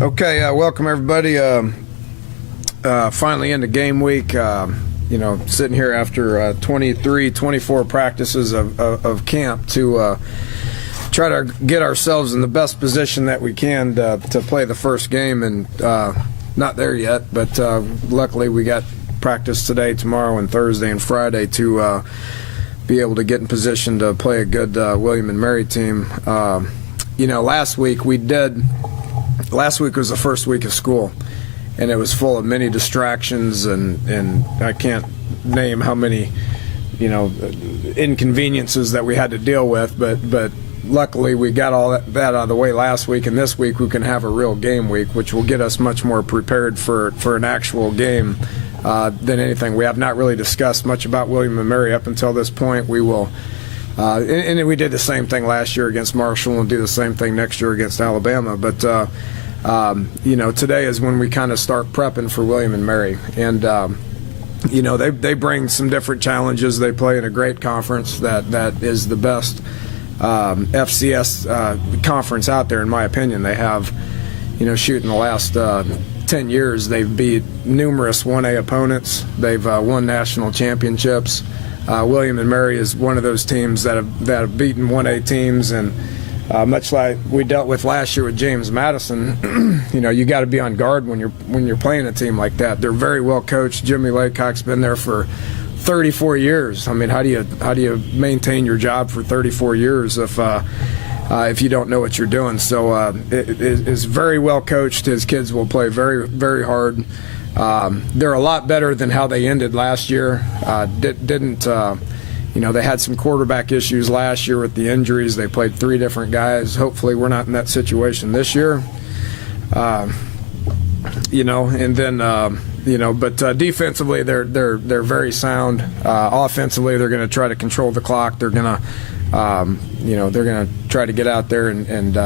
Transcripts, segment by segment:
Okay, welcome everybody. Finally into game week. Sitting here after 23, 24 practices of camp to try to get ourselves in the best position that we can to play the first game, and not there yet, but luckily we got practice today, tomorrow, and Thursday and Friday to be able to get in position to play a good William and Mary team. Last week was the first week of school, and it was full of many distractions, and I can't name how many inconveniences that we had to deal with, but luckily we got all that out of the way last week, and this week we can have a real game week, which will get us much more prepared for an actual game than anything. We have not really discussed much about William and Mary up until this point. We will and we did the same thing last year against Marshall, and do the same thing next year against Alabama, but today is when we kind of start prepping for William and Mary, and they bring some different challenges. They play in a great conference that is the best FCS conference out there, in my opinion. They have, shooting the last 10 years, they've beat numerous 1A opponents. They've won national championships. William and Mary is one of those teams that have beaten 1A teams, and much like we dealt with last year with James Madison, you got to be on guard when you're playing a team like that. They're very well coached. Jimmy Laycock's been there for 34 years. I mean, how do you maintain your job for 34 years if you don't know what you're doing? So it is very well coached. His kids will play very, very hard. They're a lot better than how they ended last year. They had some quarterback issues last year with the injuries. They played 3 different guys. Hopefully we're not in that situation this year. But defensively they're very sound. Offensively, they're going to try to control the clock. They're going to try to get out there and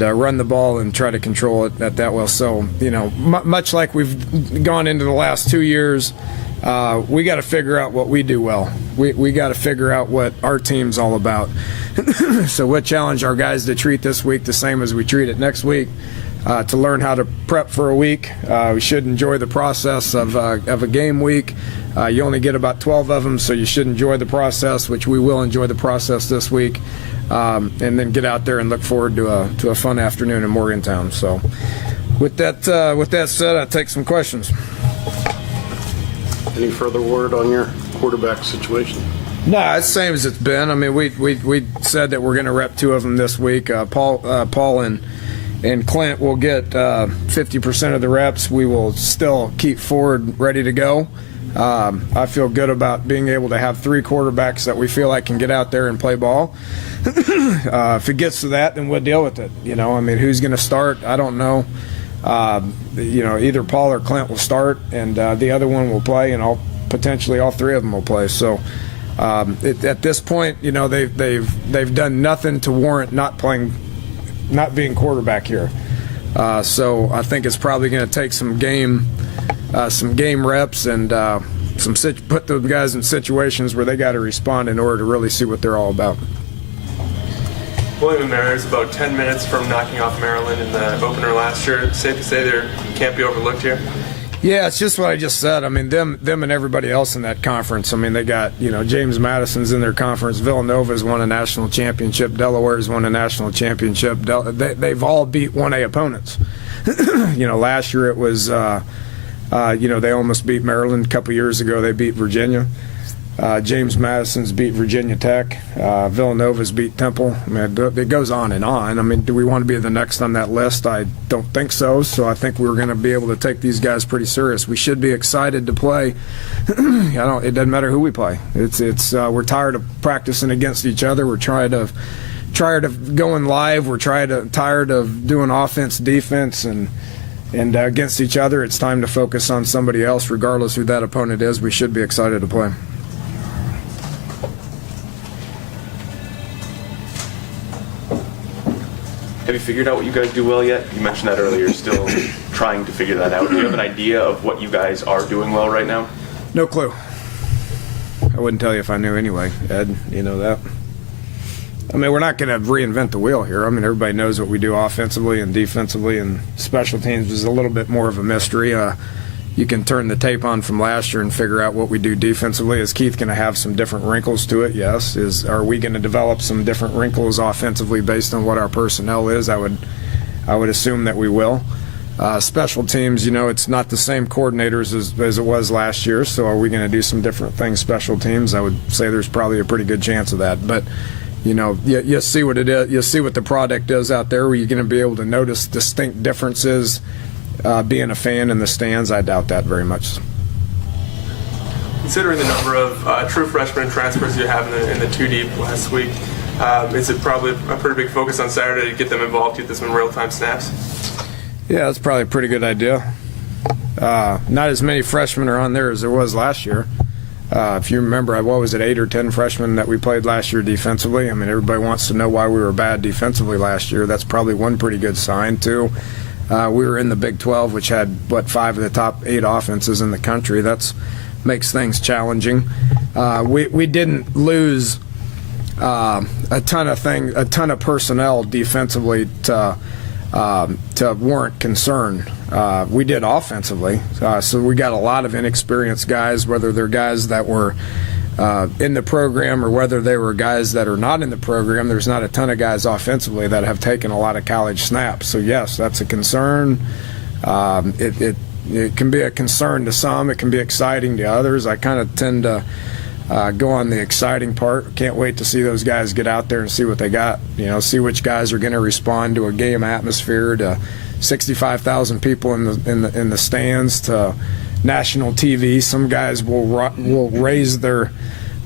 run the ball and try to control it that well. So, much like we've gone into the last 2 years, we got to figure out what we do well. We got to figure out what our team's all about. So we'll challenge our guys to treat this week the same as we treat it next week, to learn how to prep for a week. We should enjoy the process of a game week. You only get about 12 of them, so you should enjoy the process, which we will enjoy the process this week, and then get out there and look forward to a fun afternoon in Morgantown. So with that said, I'll take some questions. Any further word on your quarterback situation? No, it's the same as it's been. I mean, we said that we're going to rep 2 of them this week. Paul and Clint will get 50% of the reps. We will still keep Ford ready to go. I feel good about being able to have 3 quarterbacks that we feel like can get out there and play ball. If it gets to that, then we'll deal with it. Who's going to start? I don't know. Either Paul or Clint will start, and the other one will play, and potentially all 3 of them will play. So at this point, they've done nothing to warrant not being quarterback here. So I think it's probably going to take some game reps and put those guys in situations where they got to respond in order to really see what they're all about. William and Mary is about 10 minutes from knocking off Maryland in the opener last year. It's safe to say they can't be overlooked here? Yeah, it's just what I just said. I mean, them and everybody else in that conference. I mean, they got, James Madison's in their conference. Villanova's won a national championship. Delaware's won a national championship. They've all beat 1A opponents. Last year it was, they almost beat Maryland. A couple years ago they beat Virginia. James Madison's beat Virginia Tech. Villanova's beat Temple. I mean, it goes on and on. I mean, do we want to be the next on that list? I don't think so. So I think we're going to be able to take these guys pretty serious. We should be excited to play. It doesn't matter who we play. We're tired of practicing against each other. We're tired of going live. We're tired of doing offense, defense, and against each other. It's time to focus on somebody else, regardless who that opponent is. We should be excited to play. Have you figured out what you guys do well yet? You mentioned that earlier, still trying to figure that out. Do you have an idea of what you guys are doing well right now? No clue. I wouldn't tell you if I knew anyway, Ed. You know that. I mean, we're not going to reinvent the wheel here. I mean, everybody knows what we do offensively and defensively, and special teams is a little bit more of a mystery. You can turn the tape on from last year and figure out what we do defensively. Is Keith going to have some different wrinkles to it? Yes. Are we going to develop some different wrinkles offensively based on what our personnel is? I would assume that we will. Special teams, it's not the same coordinators as it was last year, so are we going to do some different things special teams? I would say there's probably a pretty good chance of that. But, you see what it is. You see what the product is out there. Were you going to be able to notice distinct differences being a fan in the stands? I doubt that very much. Considering the number of true freshman transfers you have in the 2 deep last week, is it probably a pretty big focus on Saturday to get them involved, get some real-time snaps? Yeah, that's probably a pretty good idea. Not as many freshmen are on there as there was last year. If you remember, what was it, 8 or 10 freshmen that we played last year defensively? I mean, everybody wants to know why we were bad defensively last year. That's probably one pretty good sign, too. We were in the Big 12, which had, 5 of the top 8 offenses in the country. That makes things challenging. We didn't lose a ton of personnel defensively to warrant concern. We did offensively, so we got a lot of inexperienced guys, whether they're guys that were in the program or whether they were guys that are not in the program. There's not a ton of guys offensively that have taken a lot of college snaps. So yes, that's a concern. It can be a concern to some. It can be exciting to others. I kind of tend to go on the exciting part. Can't wait to see those guys get out there and see what they got. See which guys are going to respond to a game atmosphere, to 65,000 people in the stands, to national TV. Some guys will raise their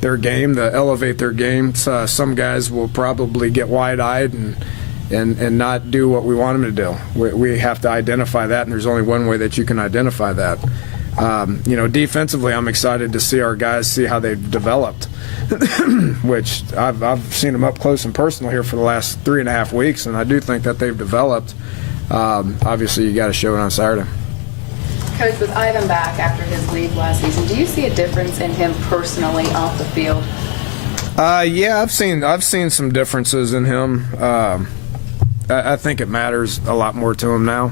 game, to elevate their game. Some guys will probably get wide-eyed and not do what we want them to do. We have to identify that, and there's only one way that you can identify that. Defensively, I'm excited to see our guys, see how they've developed, which I've seen them up close and personal here for the last 3.5 weeks, and I do think that they've developed. Obviously, you got to show it on Saturday. Coach, with Ivan back after his leave last season, do you see a difference in him personally off the field? Yeah, I've seen some differences in him. I think it matters a lot more to him now.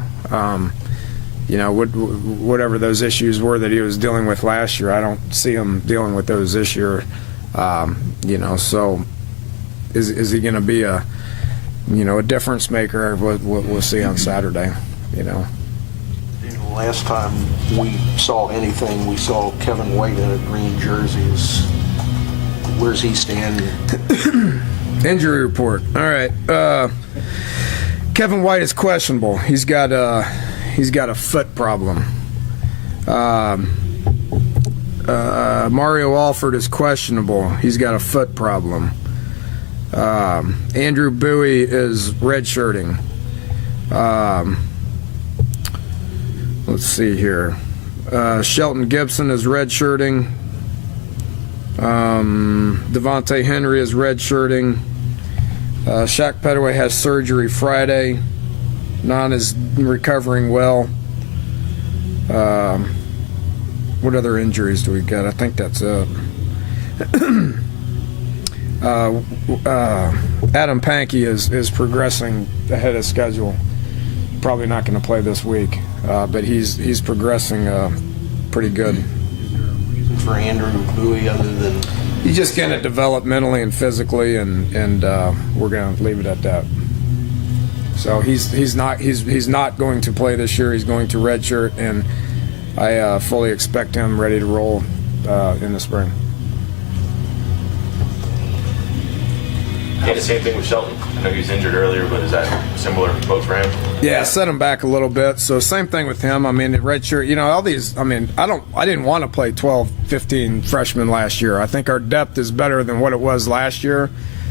Whatever those issues were that he was dealing with last year, I don't see him dealing with those this year. So is he going to be a difference maker? We'll see on Saturday. Last time we saw anything, we saw Kevin White in a green jersey. Where's he stand? Injury report. All right. Kevin White is questionable. He's got a foot problem. Mario Alford is questionable. He's got a foot problem. Andrew Bowie is redshirting. Let's see here. Shelton Gibson is redshirting. Devontae Henry is redshirting. Shaq Petaway has surgery Friday. Nan is recovering well. What other injuries do we got? I think that's it. Adam Pankey is progressing ahead of schedule. Probably not going to play this week, but he's progressing pretty good. Is there a reason for Andrew Bowie other than he's just going to develop mentally and physically, and we're going to leave it at that. So he's not going to play this year. He's going to redshirt, and I fully expect him ready to roll in the spring. Yeah, the same thing with Shelton. I know he was injured earlier, but is that a similar boat for him? Yeah, set him back a little bit. So same thing with him. I mean, redshirt, all these, I didn't want to play 12, 15 freshmen last year. I think our depth is better than what it was last year.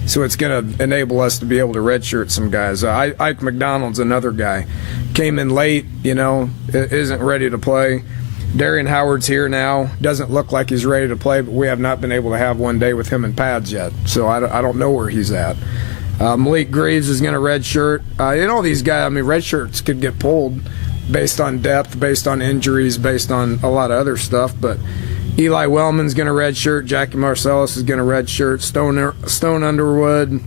So it's going to enable us to be able to redshirt some guys. Ike McDonald's another guy. Came in late, isn't ready to play. Darian Howard's here now. Doesn't look like he's ready to play, but we have not been able to have one day with him in pads yet. So I don't know where he's at. Malik Greaves is going to redshirt. All these guys, red shirts could get pulled based on depth, based on injuries, based on a lot of other stuff. But Eli Wellman's going to redshirt. Jackie Marcellus is going to redshirt. Stone Underwood,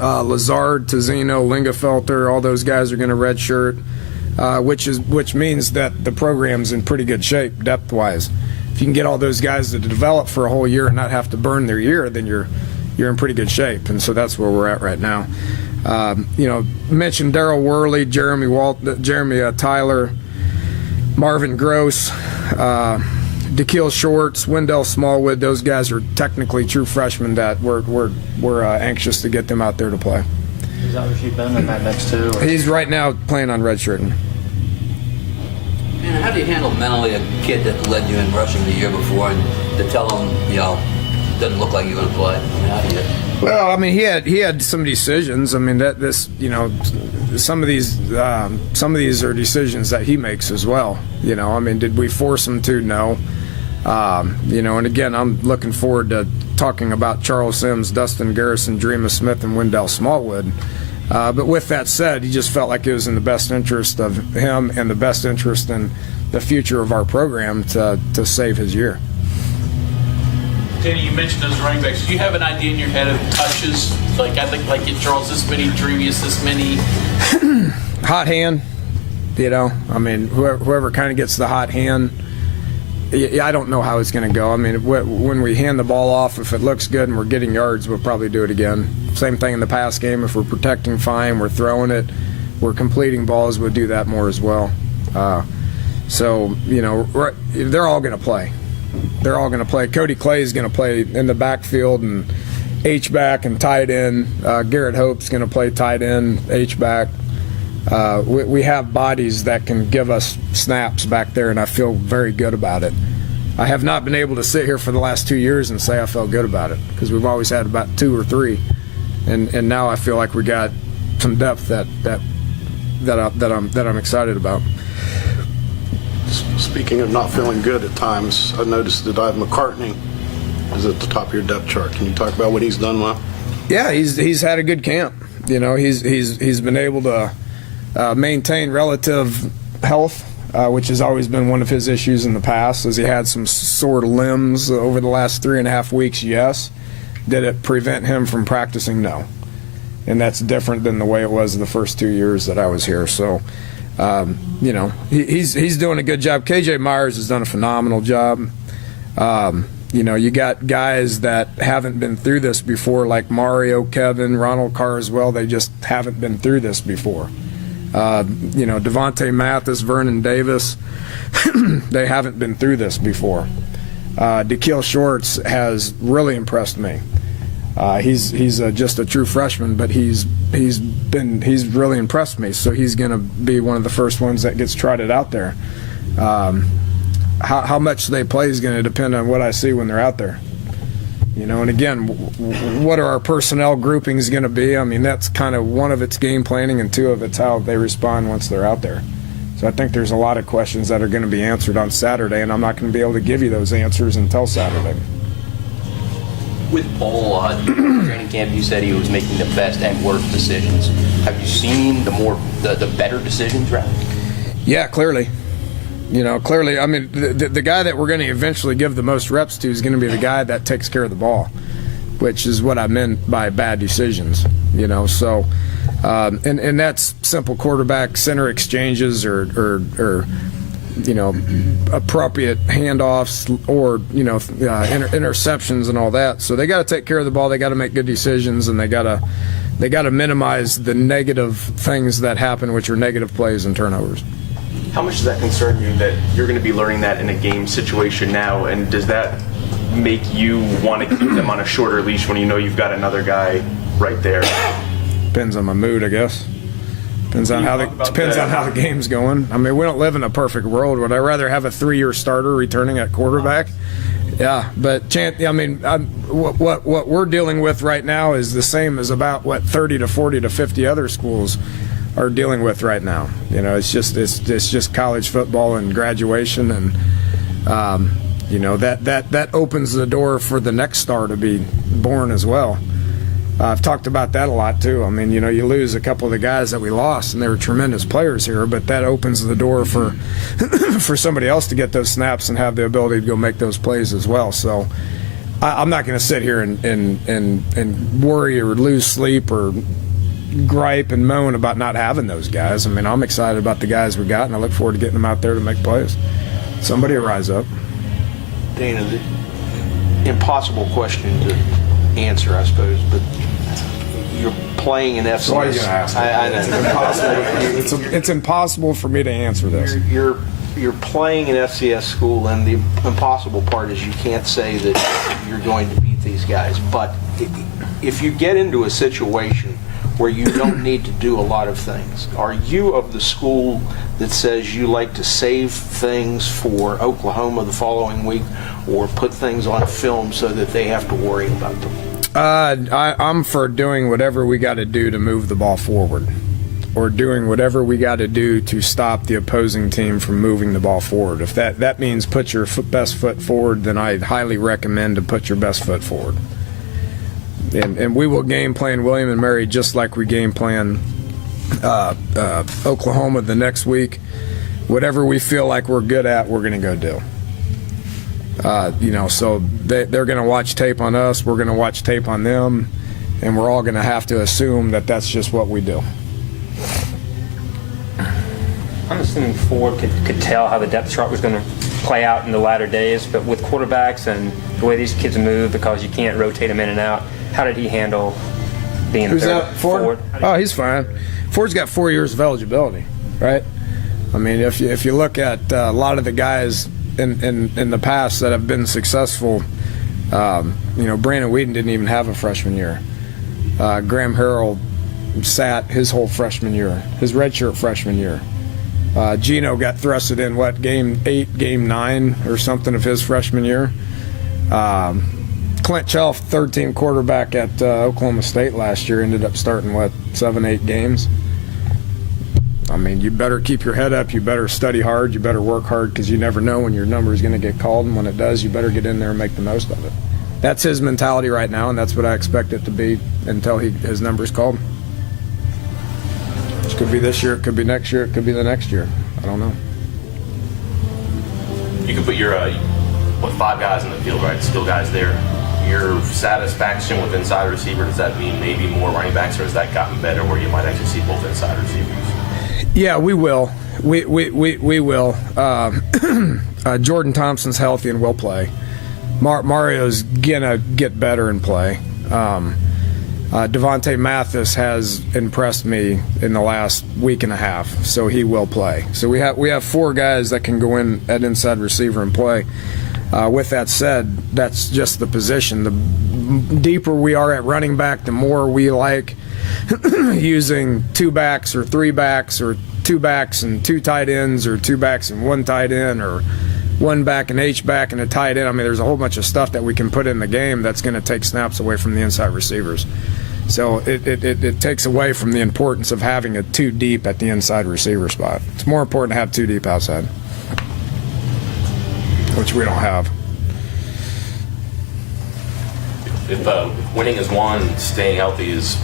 Lazard, Tizino, Lingafelter, all those guys are going to redshirt, which means that the program's in pretty good shape depth-wise. If you can get all those guys to develop for a whole year and not have to burn their year, then you're in pretty good shape, and so that's where we're at right now. Mentioned Darryl Worley, Jeremy Tyler, Marvin Gross, DeKeel Shorts, Wendell Smallwood. Those guys are technically true freshmen that we're anxious to get them out there to play. Is obviously been in that mix too? Or? He's right now playing on redshirting. And how do you handle mentally a kid that led you in rushing the year before and to tell him, doesn't look like you're going to play? How do you? Well, I mean, he had some decisions. I mean, some of these are decisions that he makes as well. I mean, did we force him to? No. And again, I'm looking forward to talking about Charles Sims, Dustin Garrison, Dreamer Smith, and Wendell Smallwood. But with that said, he just felt like it was in the best interest of him and the best interest in the future of our program to save his year. Danny, you mentioned those running backs. Do you have an idea in your head of touches? Like, I think, get Charles this many, Dreamius this many. Hot hand, I mean, whoever kind of gets the hot hand, I don't know how it's going to go. I mean, when we hand the ball off, if it looks good and we're getting yards, we'll probably do it again. Same thing in the pass game. If we're protecting fine, we're throwing it, we're completing balls, we'll do that more as well. So, they're all going to play. They're all going to play. Cody Clay is going to play in the backfield and H-back and tight end. Garrett Hope's going to play tight end, H-back. We have bodies that can give us snaps back there, and I feel very good about it. I have not been able to sit here for the last 2 years and say I felt good about it because we've always had about 2 or 3, and now I feel like we got some depth that I'm excited about. Speaking of not feeling good at times, I noticed that Ivan McCartney is at the top of your depth chart. Can you talk about what he's done well? Yeah, he's had a good camp. He's been able to maintain relative health, which has always been one of his issues in the past. Has he had some sore limbs over the last 3.5 weeks? Yes. Did it prevent him from practicing? No. And that's different than the way it was the first 2 years that I was here. So. He's doing a good job. KJ Myers has done a phenomenal job. You got guys that haven't been through this before, like Mario, Kevin, Ronald Carswell. They just haven't been through this before. Devontae Mathis, Vernon Davis, they haven't been through this before. DeKeel Shorts has really impressed me. He's just a true freshman, but he's really impressed me. So he's going to be one of the first ones that gets trotted out there. How much they play is going to depend on what I see when they're out there. And again, what are our personnel groupings going to be? I mean, that's kind of one of its game planning, and 2 of it's how they respond once they're out there. So I think there's a lot of questions that are going to be answered on Saturday, and I'm not going to be able to give you those answers until Saturday. With Paul, training camp, you said he was making the best and worst decisions. Have you seen the better decisions, right? Yeah, clearly. Clearly. I mean, the guy that we're going to eventually give the most reps to is going to be the guy that takes care of the ball, which is what I meant by bad decisions. So, and that's simple quarterback center exchanges or appropriate handoffs or interceptions and all that. So they got to take care of the ball. They got to make good decisions, and they got to minimize the negative things that happen, which are negative plays and turnovers. How much does that concern you that you're going to be learning that in a game situation now, and does that make you want to keep them on a shorter leash when you know you've got another guy right there? Depends on my mood, I guess. Depends on how the game's going. I mean, we don't live in a perfect world. Would I rather have a 3-year starter returning at quarterback? Yeah, but what we're dealing with right now is the same as about what 30 to 40 to 50 other schools are dealing with right now. It's just college football and graduation, and that opens the door for the next star to be born as well. I've talked about that a lot too. I mean, you lose a couple of the guys that we lost, and they were tremendous players here, but that opens the door for for somebody else to get those snaps and have the ability to go make those plays as well. So I'm not going to sit here and worry or lose sleep or gripe and moan about not having those guys. I mean, I'm excited about the guys we got, and I look forward to getting them out there to make plays. Somebody will rise up. Dana, the impossible question to answer, I suppose, but you're playing an FCS. Why are you going to ask? I know. It's impossible for me to answer this. You're playing an FCS school, and the impossible part is you can't say that you're going to beat these guys. But if you get into a situation where you don't need to do a lot of things, are you of the school that says you like to save things for Oklahoma the following week, or put things on film so that they have to worry about them? I'm for doing whatever we got to do to move the ball forward, or doing whatever we got to do to stop the opposing team from moving the ball forward. If that means put your best foot forward, then I'd highly recommend to put your best foot forward. And we will game plan William and Mary just like we game plan Oklahoma the next week. Whatever we feel like we're good at, we're going to go do. So they're going to watch tape on us, we're going to watch tape on them, and we're all going to have to assume that that's just what we do. I'm assuming Ford could tell how the depth chart was going to play out in the latter days, but with quarterbacks and the way these kids move, because you can't rotate them in and out, how did he handle being Who's third? that? Ford? Oh, he's fine. Ford's got 4 years of eligibility, right? I mean, if you look at a lot of the guys in the past that have been successful, Brandon Whedon didn't even have a freshman year. Graham Harrell sat his whole freshman year, his redshirt freshman year. Gino got thrusted in, game 8, game 9 or something of his freshman year. Clint Chelf, third-team quarterback at Oklahoma State last year, ended up starting, 7, 8 games. I mean, you better keep your head up, you better study hard, you better work hard, because you never know when your number is going to get called, and when it does, you better get in there and make the most of it. That's his mentality right now, and that's what I expect it to be until his number's called. It could be this year, it could be next year, it could be the next year. I don't know. You can put your, 5 guys in the field, right? Skill guys there. Your satisfaction with inside receiver, does that mean maybe more running backs, or has that gotten better where you might actually see both inside receivers? Yeah, we will. We will. Jordan Thompson's healthy and will play. Mario's gonna get better and play. Devontae Mathis has impressed me in the last week and a half, so he will play. So we have 4 guys that can go in at inside receiver and play. With that said, that's just the position. The deeper we are at running back, the more we like using 2 backs or 3 backs, or 2 backs and 2 tight ends, or 2 backs and 1 tight end, or 1 back and H-back and a tight end. I mean, there's a whole bunch of stuff that we can put in the game that's going to take snaps away from the inside receivers. So it takes away from the importance of having a 2 deep at the inside receiver spot. It's more important to have 2 deep outside, which we don't have. If winning is 1, staying healthy is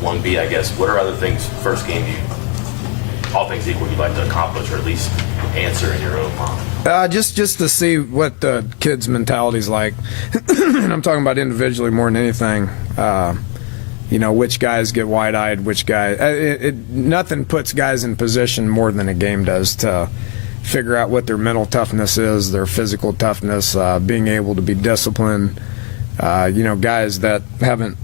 1B, I guess, what are other things, first game, all things equal, you'd like to accomplish, or at least answer in your own mind? Just to see what the kids' mentality's like. And I'm talking about individually more than anything. Which guys get wide-eyed, which guys. Nothing puts guys in position more than a game does to figure out what their mental toughness is, their physical toughness, being able to be disciplined. Guys that haven't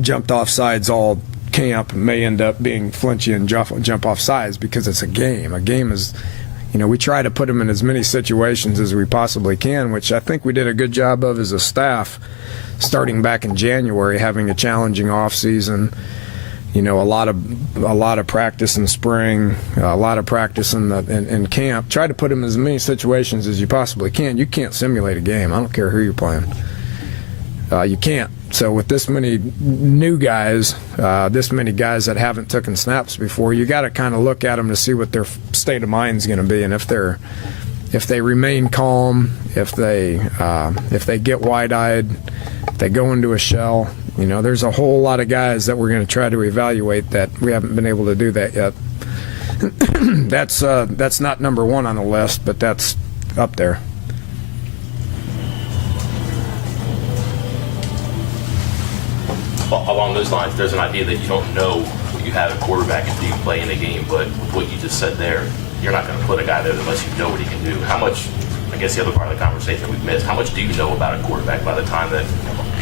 jumped off sides all camp may end up being flinchy and jump off sides because it's a game. A game is, we try to put them in as many situations as we possibly can, which I think we did a good job of as a staff starting back in January, having a challenging off season. A lot of practice in spring, a lot of practice in camp. Try to put them in as many situations as you possibly can. You can't simulate a game. I don't care who you're playing. You can't. So with this many new guys, this many guys that haven't taken snaps before, you got to kind of look at them to see what their state of mind is going to be, and if they remain calm, if they get wide-eyed, if they go into a shell. There's a whole lot of guys that we're going to try to evaluate that we haven't been able to do that yet. That's not number 1 on the list, but that's up there. along those lines, there's an idea that you don't know what you have at quarterback until you play in a game, but with what you just said there, you're not going to put a guy there unless you know what he can do. How much, I guess the other part of the conversation we've missed, how much do you know about a quarterback by the time that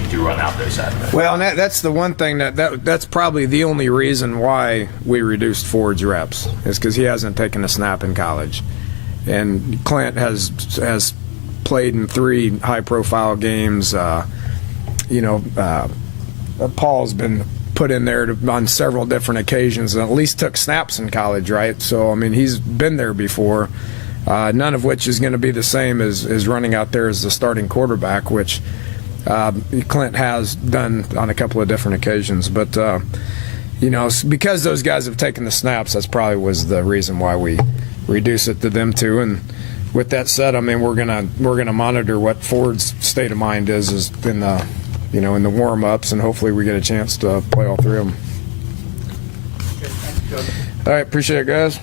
you do run out there Saturday? Well, and that's the one thing that's probably the only reason why we reduced Ford's reps is because he hasn't taken a snap in college, and Clint has played in 3 high-profile games. Paul's been put in there on several different occasions and at least took snaps in college, right? So I mean, he's been there before. None of which is going to be the same as running out there as the starting quarterback, which Clint has done on a couple of different occasions. But because those guys have taken the snaps, that's probably was the reason why we reduce it to them 2. And with that said, I mean we're gonna monitor what Ford's state of mind is in the in the warm-ups, and hopefully we get a chance to play all 3 of them. All right, appreciate it, guys.